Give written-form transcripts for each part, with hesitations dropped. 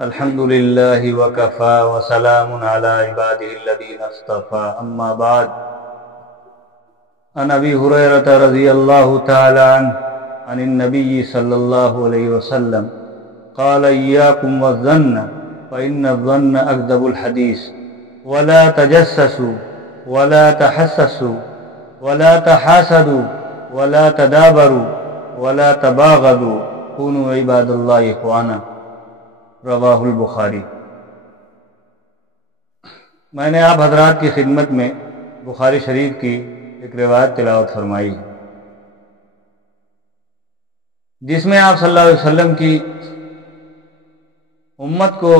الحمد لله وكفى وسلام على عباده الذين اصطفى أما بعد. عن أبي هريرة رضي الله تعالى عنه عن النبي صلى الله عليه وسلم قال إياكم والظن فإن الظن أكذب الحديث ولا تجسسوا ولا تحسسوا ولا تحاسدوا ولا تدابروا ولا تباغضوا كونوا عباد الله إخوانا. رواہ البخاری. میں نے آپ حضرات کی خدمت میں بخاری شریف کی ایک روایت تلاوت فرمائی ہے جس میں آپ صلی اللہ علیہ وسلم کی امت کو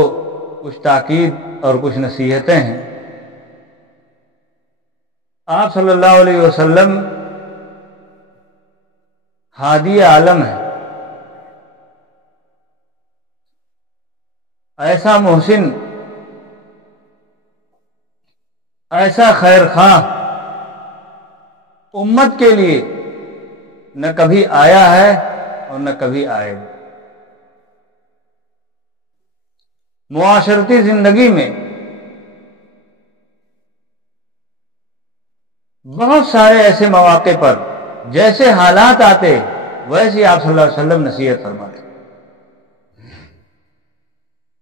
کچھ تاکید اور کچھ نصیحتیں ہیں. آپ صلی اللہ علیہ وسلم ہادی عالم ہیں، ایسا محسن، ایسا خیر خواہ امت کے لیے نہ کبھی آیا ہے اور نہ کبھی آئے گا. معاشرتی زندگی میں بہت سارے ایسے مواقع پر جیسے حالات آتے ویسے آپ صلی اللہ علیہ وسلم نصیحت فرماتے.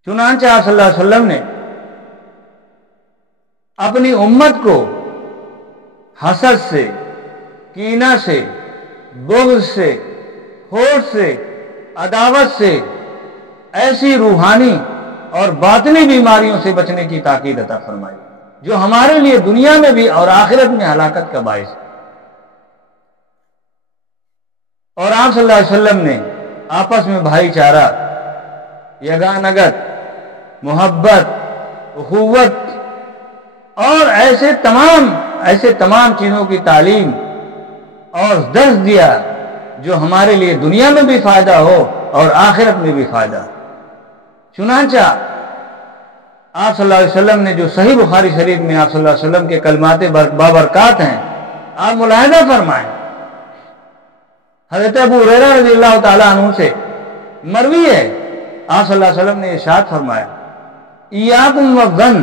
چنانچہ آپ صلی اللہ علیہ وسلم نے اپنی امت کو حسد سے، کینہ سے، بغض سے، ہوٹ سے، عداوت سے، ایسی روحانی اور باطنی بیماریوں سے بچنے کی تاکید عطا فرمائی جو ہمارے لیے دنیا میں بھی اور آخرت میں ہلاکت کا باعث ہے. اور آپ صلی اللہ علیہ وسلم نے آپس میں بھائی چارہ، یگانگت، محبت، اخوت اور ایسے تمام چیزوں کی تعلیم اور درس دیا جو ہمارے لیے دنیا میں بھی فائدہ ہو اور آخرت میں بھی فائدہ ہو. چنانچہ آپ صلی اللہ علیہ وسلم نے جو صحیح بخاری شریف میں آپ صلی اللہ علیہ وسلم کے کلمات بابرکات ہیں، آپ ملاحظہ فرمائیں. حضرت ابو ہریرہ رضی اللہ تعالیٰ عنہ سے مروی ہے، آپ صلی اللہ علیہ وسلم نے ارشاد فرمایا، ایاکم والظن،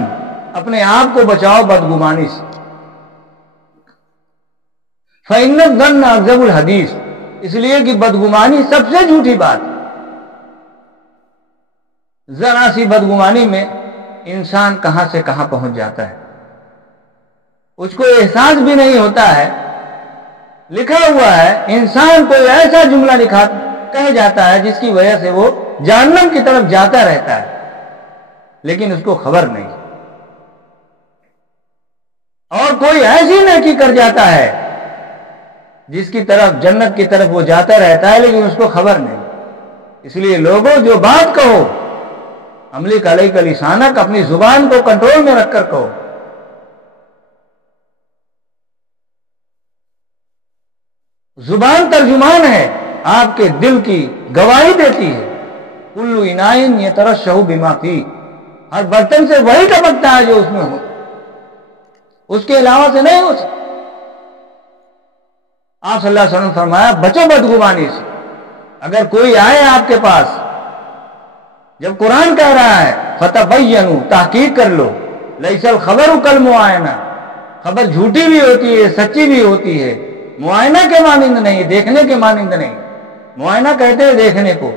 اپنے آپ کو بچاؤ بدگمانی سے. فإن الظن أكذب الحدیث، اس لیے کہ بدگمانی سب سے جھوٹی بات. ذرا سی بدگمانی میں انسان کہاں سے کہاں پہنچ جاتا ہے، اس کو احساس بھی نہیں ہوتا ہے. لکھا ہوا ہے انسان کوئی ایسا جملہ کہہ جاتا ہے جس کی وجہ سے وہ جہنم کی طرف جاتا رہتا ہے لیکن اس کو خبر نہیں. اور کوئی ایسی نیکی کر جاتا ہے جس کی طرف جنت کی طرف وہ جاتا رہتا ہے لیکن اس کو خبر نہیں. اس لیے لوگوں جو بات کہو، املک علیک لسانک، اپنی زبان کو کنٹرول میں رکھ کر کہو. زبان ترجمان ہے، آپ کے دل کی گواہی دیتی ہے. کل اناء یترشح بما فیہ، ہر برتن سے وہی ٹپکتا ہے جو اس میں ہو، اس کے علاوہ سے نہیں ہو سکتا. آپ صلی اللہ علیہ وسلم فرمایا بچو بدگمانی سے. اگر کوئی آئے آپ کے پاس، جب قرآن کہہ رہا ہے فتبینوا، تحقیق کر لو، لیس الخبر کالمعائنہ، خبر جھوٹی بھی ہوتی ہے، سچی بھی ہوتی ہے، معائنہ کے مانند نہیں، دیکھنے کے مانند نہیں. معائنہ کہتے ہیں دیکھنے کو.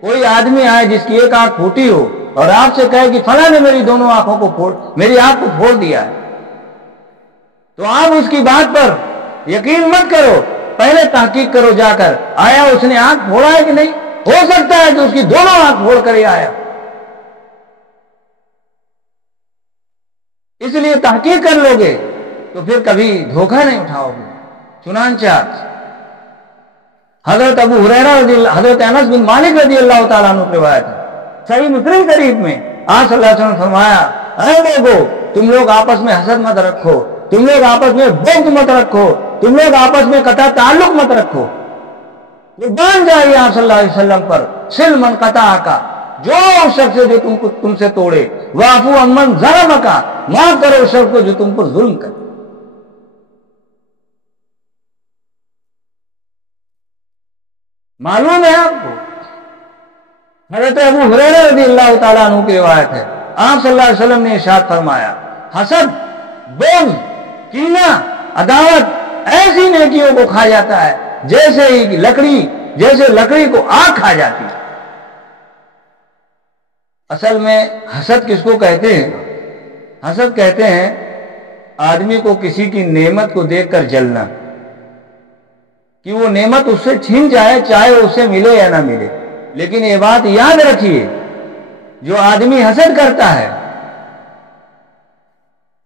کوئی آدمی آئے جس کی ایک آنکھ پھوٹی ہو اور آپ سے کہے کہ فلاں نے میری دونوں آنکھوں کو میری آنکھ کو پھوڑ دیا ہے، تو آپ اس کی بات پر یقین مت کرو، پہلے تحقیق کرو جا کر، آیا اس نے آنکھ پھوڑا ہے کہ نہیں. ہو سکتا ہے کہ اس کی دونوں آنکھ پھوڑ کر ہی آیا. اس لیے تحقیق کر لو گے تو پھر کبھی دھوکہ نہیں اٹھاؤ گے. چنانچہ حضرت ابو ہریرہ حضرت انس بن مالک رضی اللہ تعالیٰ عنہ روایت ہے، صحیح مسلم شریف میں آپ صلی اللہ علیہ وسلم فرمایا، اے لوگو، تم لوگ آپس میں حسد مت رکھو، تم لوگ آپس میں بغض مت رکھو، تم لوگ آپس میں قطع تعلق مت رکھو. قربان جائیے آپ صلی اللہ علیہ وسلم پر، سل من قطعک، جو شخص جو تم سے توڑے، واعفو عمن ظلمک، معاف کرو اس شخص کو جو تم پر ظلم کرے. معلوم ہے آپ کو حضرت ابو ہریرہ رضی اللہ تعالیٰ عنہ کی روایت ہے، آپ صلی اللہ علیہ وسلم نے ارشاد فرمایا، حسد، بغض، کینہ، عداوت ایسی نیکیوں کو کھا جاتا ہے جیسے لکڑی کو آگ کھا جاتی ہے۔ اصل میں حسد کس کو کہتے ہیں؟ حسد کہتے ہیں آدمی کو کسی کی نعمت کو دیکھ کر جلنا، کہ وہ نعمت اس سے چھین جائے، چاہے اسے ملے یا نہ ملے۔ لیکن یہ بات یاد رکھیے، جو آدمی حسد کرتا ہے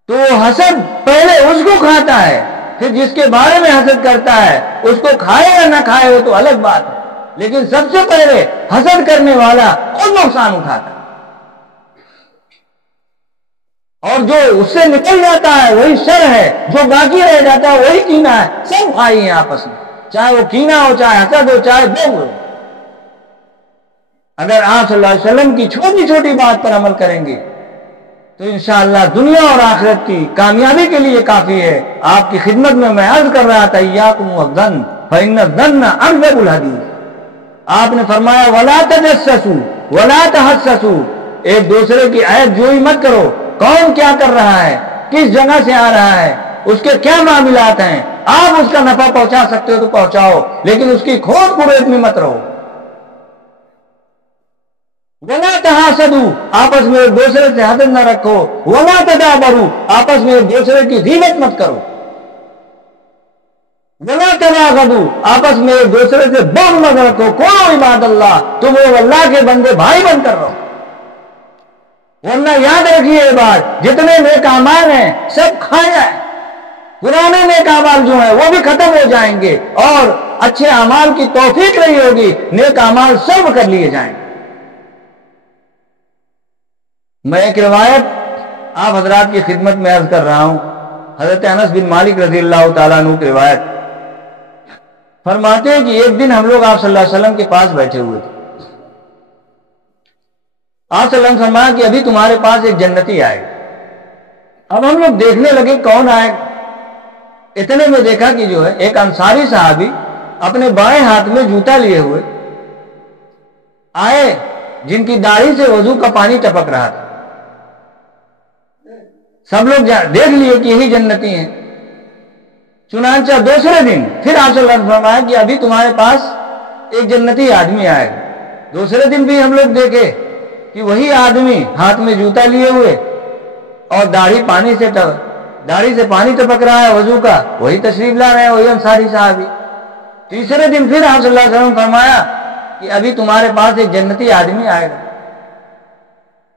تو حسد پہلے اس کو کھاتا ہے، پھر جس کے بارے میں حسد کرتا ہے اس کو کھائے یا نہ کھائے وہ تو الگ بات ہے، لیکن سب سے پہلے حسد کرنے والا خود نقصان اٹھاتا ہے، اور جو اس سے نکل جاتا ہے وہی شر ہے، جو باقی رہ جاتا ہے وہی کینہ ہے۔ سب بھائی ہیں آپس میں، چاہے وہ کینہ ہو، چاہے حسد ہو، چاہے بغض ہو۔ اگر آپ صلی اللہ علیہ وسلم کی چھوٹی چھوٹی بات پر عمل کریں گے تو انشاءاللہ دنیا اور آخرت کی کامیابی کے لیے کافی ہے۔ آپ کی خدمت میں عرض کر رہا تھا، ایاکم والظن فإن الظن اکذب الحدیث۔ آپ نے فرمایا ولا تجسسوا ولا تحسسوا، ایک دوسرے کی عیب جوئی مت کرو، کون کیا کر رہا ہے، کس جگہ سے آ رہا ہے، اس کے کیا معاملات ہیں۔ آپ اس کا نفع پہنچا سکتے ہو تو پہنچاؤ، لیکن اس کی کھوٹ پرویت میں مت رہو۔ ولا تحاسدوا، آپس میں ایک دوسرے سے حسد نہ رکھو۔ ولا تدابروا، آپس میں ایک دوسرے کی غیبت مت کرو۔ ولا تناغضوا، آپس میں ایک دوسرے سے بغض مت رکھو۔ کونوا عباد اللہ، تم لوگ اللہ کے بندے بھائی بن کر رہو، ورنہ یاد رکھیے یہ بات، جتنے نیک اعمال ہیں سب کھا جائیں، پرانے نیک اعمال جو ہیں وہ بھی ختم ہو جائیں گے، اور اچھے اعمال کی توفیق نہیں ہوگی، نیک اعمال سب کر لیے جائیں گے۔ میں ایک روایت آپ حضرات کی خدمت میں عرض کر رہا ہوں، حضرت انس بن مالک رضی اللہ تعالیٰ عنہ کی روایت، فرماتے ہیں کہ ایک دن ہم لوگ آپ صلی اللہ علیہ وسلم کے پاس بیٹھے ہوئے تھے۔ آپ صلی اللہ علیہ وسلم فرمایا کہ ابھی تمہارے پاس ایک جنتی آئے گا۔ اب ہم لوگ دیکھنے لگے کون آئے گا، اتنے میں دیکھا کہ جو ہے ایک انصاری صحابی اپنے بائیں ہاتھ میں جوتا لیے ہوئے آئے، جن کی داڑھی سے وضو کا پانی ٹپک رہا تھا۔ سب لوگ دیکھ لیے کہ یہی جنتی ہیں۔ چنانچہ دوسرے دن پھر آپ صلی اللہ علیہ وسلم فرمایا کہ ابھی تمہارے پاس ایک جنتی آدمی آئے گا۔ دوسرے دن بھی ہم لوگ دیکھے کہ وہی آدمی ہاتھ میں جوتا لیے ہوئے اور داڑھی سے پانی ٹپک رہا ہے وضو کا، وہی تشریف لا رہے ہیں، وہی انصاری صحابی۔ تیسرے دن پھر آپ صلی اللہ علیہ وسلم فرمایا کہ ابھی تمہارے پاس ایک جنتی آدمی آئے گا۔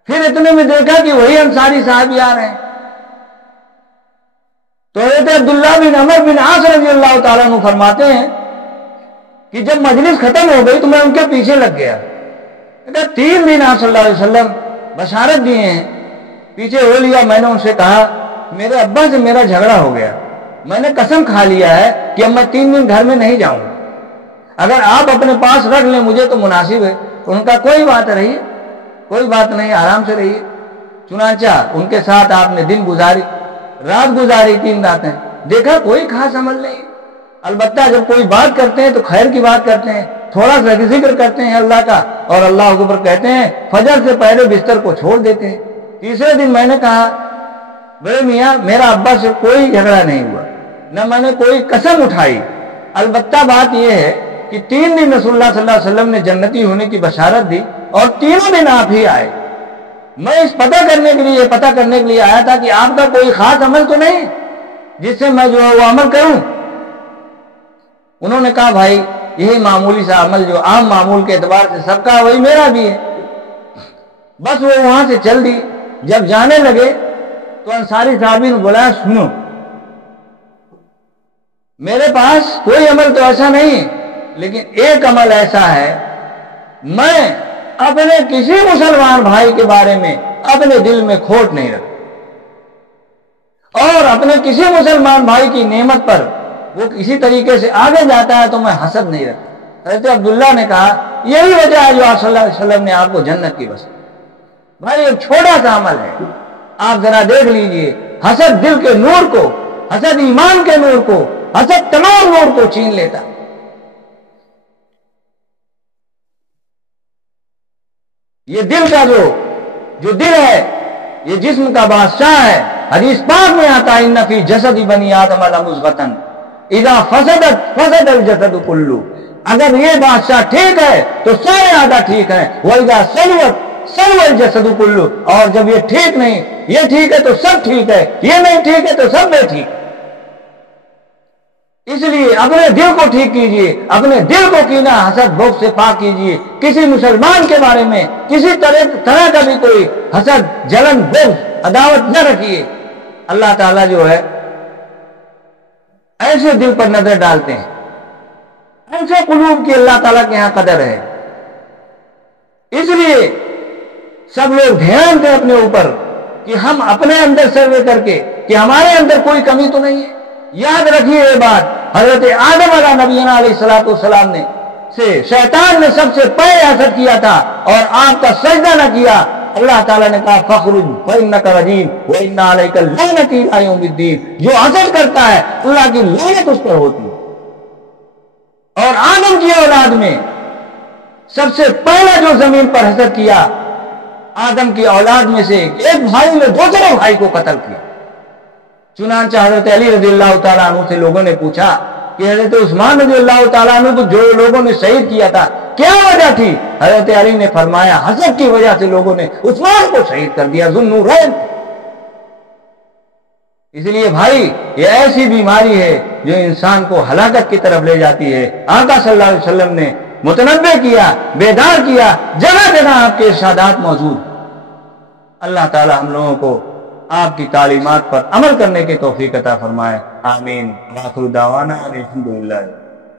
پھر اتنے میں دیکھا کہ وہی انصاری صحابی آ رہے ہیں۔ تو حضرت عبداللہ بن عمر بن عاص رضی اللہ تعالیٰ عنہ فرماتے ہیں کہ جب مجلس ختم ہو گئی تو میں ان کے پیچھے لگ گیا۔ 3 دن آپ صلی اللہ علیہ وسلم بشارت دیے ہیں، پیچھے ہو لیا۔ میں نے ان سے کہا میرے ابا سے میرا جھگڑا ہو گیا، میں نے قسم کھا لیا ہے کہ اب میں 3 دن گھر میں نہیں جاؤں گا، اگر آپ اپنے پاس رکھ لیں مجھے تو مناسب ہے۔ ان کا کوئی بات رہی، کوئی بات نہیں، آرام سے رہیے۔ چنانچہ ان کے ساتھ آپ نے دن گزاری، رات گزاری، 3 راتیں۔ دیکھا کوئی خاص عمل نہیں، البتہ جب کوئی بات کرتے ہیں تو خیر کی بات کرتے ہیں، تھوڑا سا ذکر کرتے ہیں اللہ کا، اور اللہ اکبر کہتے ہیں، فجر سے پہلے بستر کو چھوڑ دیتے ہیں۔ تیسرے دن میں نے کہا بڑے میاں میرا ابا سے کوئی جھگڑا نہیں ہوا، نہ میں نے کوئی قسم اٹھائی، البتہ بات یہ ہے کہ 3 دن رسول اللہ صلی اللہ علیہ وسلم نے جنتی ہونے کی بشارت دی، اور 3 دن آپ ہی آئے۔ میں اس پتہ کرنے کے لیے آیا تھا کہ آپ کا کوئی خاص عمل تو نہیں جس سے میں جو ہے وہ عمل کروں۔ انہوں نے کہا بھائی یہی معمولی سا عمل جو عام معمول کے اعتبار سے سب کا، وہی میرا بھی ہے۔ بس وہ وہاں سے چل دی۔ جب جانے لگے تو انصاری صحابی نے بولا سنو، میرے پاس کوئی عمل تو ایسا نہیں، لیکن ایک عمل ایسا ہے، میں اپنے کسی مسلمان بھائی کے بارے میں اپنے دل میں کھوٹ نہیں رکھتا، اور اپنے کسی مسلمان بھائی کی نعمت پر وہ کسی طریقے سے آگے جاتا ہے تو میں حسد نہیں رکھتا۔ حضرت عبداللہ نے کہا یہی وجہ ہے جو آپ صلی اللہ علیہ وسلم نے آپ کو جنت کی بس۔ بھائی ایک چھوٹا سا عمل ہے، آپ ذرا دیکھ لیجئے، حسد دل کے نور کو، حسد ایمان کے نور کو، حسد تمام نور کو چھین لیتا۔ یہ دل کا جو دل ہے یہ جسم کا بادشاہ ہے. حدیث پاک میں آتا ہے ان فی جسد بنی آدم لمضغۃ اذا فسدت فسد الجسد کلہ. اگر یہ بادشاہ ٹھیک ہے تو سارے اعضاء ٹھیک ہیں. وَإِذَا سَلُوَتْ سَلُوَ الْجَسَدُ كُلُّهُ. اور جب یہ ٹھیک نہیں، یہ ٹھیک ہے تو سب ٹھیک ہے، یہ نہیں ٹھیک ہے تو سب نہیں ٹھیک. اس لیے اپنے دل کو ٹھیک کیجئے، اپنے دل کو کینہ حسد بغض سے پاک کیجئے. کسی مسلمان کے بارے میں کسی طرح کا بھی کوئی حسد جلن بغض عداوت نہ رکھیے. اللہ تعالیٰ جو ہے ایسے دل پر نظر ڈالتے ہیں، ایسے قلوب کی اللہ تعالیٰ کے ہاں قدر ہے. اس لیے سب لوگ دھیان دیں اپنے اوپر کہ ہم اپنے اندر سروے کر کے کہ ہمارے اندر کوئی کمی تو نہیں ہے. یاد رکھیے یہ بات، حضرت آدم علیہ نبینا علیہ الصلوۃ والسلام نے شیطان نے سب سے پہلے حسد کیا تھا اور آپ کا سجدہ نہ کیا. اللہ تعالیٰ نے کہا فخرج فإنک رجیم وإن علیک اللعنۃ الی یوم الدین. جو حسد کرتا ہے اللہ کی لعنت اس پر ہوتی ہے. اور آدم کی اولاد میں سب سے پہلا جو زمین پر حسد کیا آدم کی اولاد میں سے ایک بھائی نے دوسرے بھائی کو قتل کیا. چنانچہ حضرت علی رضی اللہ تعالیٰ عنہ سے لوگوں نے پوچھا کہ حضرت عثمان رضی اللہ تعالیٰ عنہ کو جو لوگوں نے شہید کیا تھا کیا وجہ تھی؟ حضرت علی نے فرمایا حسد کی وجہ سے لوگوں نے عثمان کو شہید کر دیا ذو النورین. اس لیے بھائی یہ ایسی بیماری ہے جو انسان کو ہلاکت کی طرف لے جاتی ہے. آقا صلی اللہ علیہ وسلم نے متنبہ کیا، بیدار کیا، جگہ جگہ آپ کے ارشادات موجود. اللہ تعالی ہم لوگوں کو آپ کی تعلیمات پر عمل کرنے کی توفیق عطا فرمائے. آمین. آخر دعوانا الحمدللہ.